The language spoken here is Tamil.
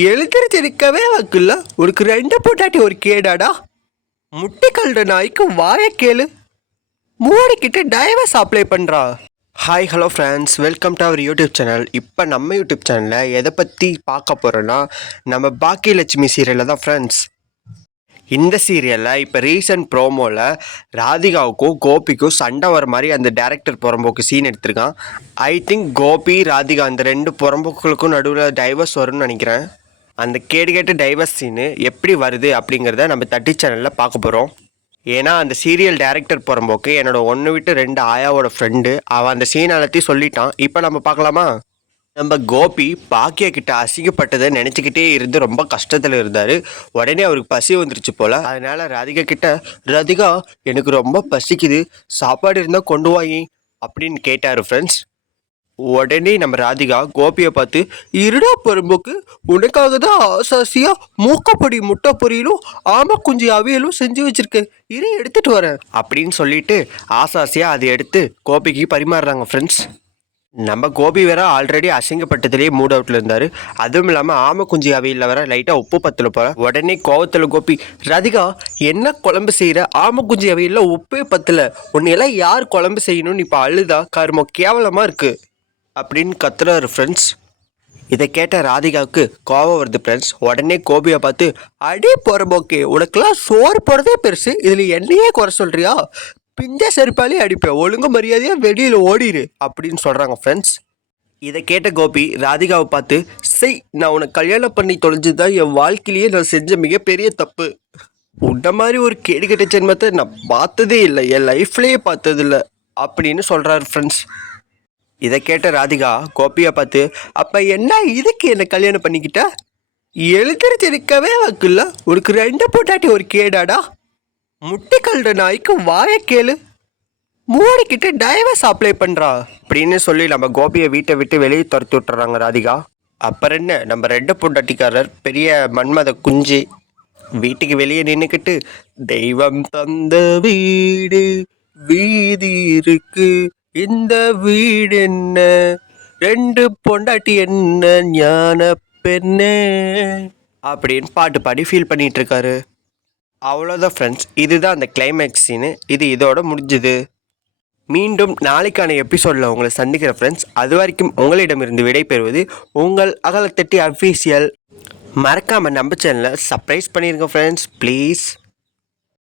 எழுந்திருக்கவே வைக்கல. உனக்கு 2 பொண்டாட்டி ஒரு கேடாடா. முட்டை கல்ற நாய்க்கு வாய கேளு. மூடிக்கிட்டு டைவர்ஸ் அப்ளை பண்ணுறா. Hi hello friends, welcome to our YouTube channel. இப்போ நம்ம யூடியூப் சேனலில் எதை பற்றி பார்க்க போகிறோன்னா, நம்ம பாக்கியலட்சுமி சீரியலில் தான் ஃப்ரெண்ட்ஸ். இந்த சீரியலில் இப்போ ரீசன்ட் ப்ரோமோவில் ராதிகாவுக்கும் கோபிக்கும் சண்டை வர மாதிரி அந்த டேரக்டர் புறம்போக்கு சீன் எடுத்திருக்கான். ஐ திங்க் கோபி ராதிகா அந்த 2 புறம்போக்குகளுக்கும் நடுவில் டைவர்ஸ் வரும்னு நினைக்கிறேன். அந்த கேட்டு டைவர்ஸ் சீனு எப்படி வருது அப்படிங்கிறத நம்ம தட்டி சேனலில் பார்க்க போகிறோம். ஏன்னா அந்த சீரியல் டேரக்டர் புறம்போக்கு என்னோட 1 விட்டு 2 ஆயாவோட ஃப்ரெண்டு. அவன் அந்த சீன் எல்லாத்தையும் சொல்லிட்டான். இப்போ நம்ம பார்க்கலாமா? நம்ம கோபி பாக்கியா கிட்ட அசிங்கப்பட்டதை நினச்சிக்கிட்டே இருந்து ரொம்ப கஷ்டத்தில் இருந்தார். உடனே அவருக்கு பசி வந்துருச்சு போல். அதனால் ராதிகா கிட்ட, ராதிகா எனக்கு ரொம்ப பசிக்குது, சாப்பாடு இருந்தால் கொண்டு வாங்கி அப்படின்னு கேட்டார் ஃப்ரெண்ட்ஸ். உடனே நம்ம ராதிகா கோபியை பார்த்து, இருடா பெரும்போக்கு, உனக்காக தான் ஆசாசியாக மூக்கப்பொடி முட்டை பொரியலும் ஆமை குஞ்சு அவியலும் செஞ்சு வச்சுருக்கேன், இரு எடுத்துகிட்டு வரேன் அப்படின்னு சொல்லிட்டு ஆசாசியாக அதை எடுத்து கோபிக்கு பரிமாறுறாங்க ஃப்ரெண்ட்ஸ். நம்ம கோபி வேற ஆல்ரெடி அசிங்கப்பட்டதுலேயே மூட் அவுட்டில் இருந்தார். அதுவும் இல்லாமல் ஆமை குஞ்சு அவையில் வேற லைட்டாக உப்பு பத்தில் போல. உடனே கோவத்தில் கோபி, ராதிகா என்ன குழம்பு செய்கிற, ஆமை குஞ்சு அவையில் உப்பே பத்தில், உன்னையெல்லாம் யார் குழம்பு செய்யணும்னு இப்போ அழுதா கருமோ கேவலமாக இருக்குது அப்படின்னு கத்துறாரு ஃப்ரெண்ட்ஸ். இதை கேட்ட ராதிகாவுக்கு கோவம் வருது ஃப்ரெண்ட்ஸ். உடனே கோபியை பார்த்து, அடே போகிறபோக்கே, உனக்கெல்லாம் சோறு போடுறதே பெருசு, இதில் என்னையே குறை சொல்கிறியா, பிஞ்ச செருப்பாலே அடிப்பேன், ஒழுங்கு மரியாதையாக வெளியில் ஓடிடு அப்படின்னு சொல்கிறாங்க ஃப்ரெண்ட்ஸ். இதை கேட்ட கோபி ராதிகாவை பார்த்து, செய், நான் உனக்கு கல்யாணம் பண்ணி தொலைஞ்சது தான் என் வாழ்க்கையிலேயே நான் செஞ்ச மிகப்பெரிய தப்பு. உன்ன மாதிரி ஒரு கேடுகட்ட ஜென்மத்தை நான் பார்த்ததே இல்லை, என் லைஃப்லேயே பார்த்ததில்லை அப்படின்னு சொல்கிறாரு ஃப்ரெண்ட்ஸ். இதை கேட்ட ராதிகா கோபியை பார்த்து, அப்போ என்ன இதுக்கு என்னை கல்யாணம் பண்ணிக்கிட்ட, எழுந்திருக்கவே வைக்கல, உனக்கு 2 பொண்டாட்டி ஒரு கேடாடா. முட்டை கல்ற நாய்க்கு வாய கேளு, மூடிக்கிட்டு டைவர்ஸ் அப்ளை பண்ணுறா அப்படின்னு சொல்லி நம்ம கோபியை வீட்டை விட்டு வெளியே துரத்தி விட்டுறாங்க ராதிகா. அப்புறம் என்ன, நம்ம 2 பொண்டாட்டிக்காரர் பெரிய மன்மத குஞ்சு வீட்டுக்கு வெளியே நின்றுக்கிட்டு, தெய்வம் தந்த வீடு வீதி இருக்கு, இந்த வீடு என்ன, 2 பொண்டாட்டி என்ன ஞான பெண்ணே அப்படின்னு பாட்டு பாடி ஃபீல் பண்ணிட்டு இருக்காரு. அவ்வளோதான் ஃப்ரெண்ட்ஸ், இதுதான் அந்த கிளைமேக்ஸ் சீனு. இது இதோட முடிஞ்சுது. மீண்டும் நாளைக்கான எபிசோடில் உங்களை சந்திக்கிற ஃப்ரெண்ட்ஸ். அது வரைக்கும் உங்களிடமிருந்து விடைபெறுவது உங்கள் அகலத்தட்டி அஃபீஷியல். மறக்காமல் நம்ம சேனலை சப்ஸ்கிரைப் பண்ணிடுங்க ஃப்ரெண்ட்ஸ் ப்ளீஸ்.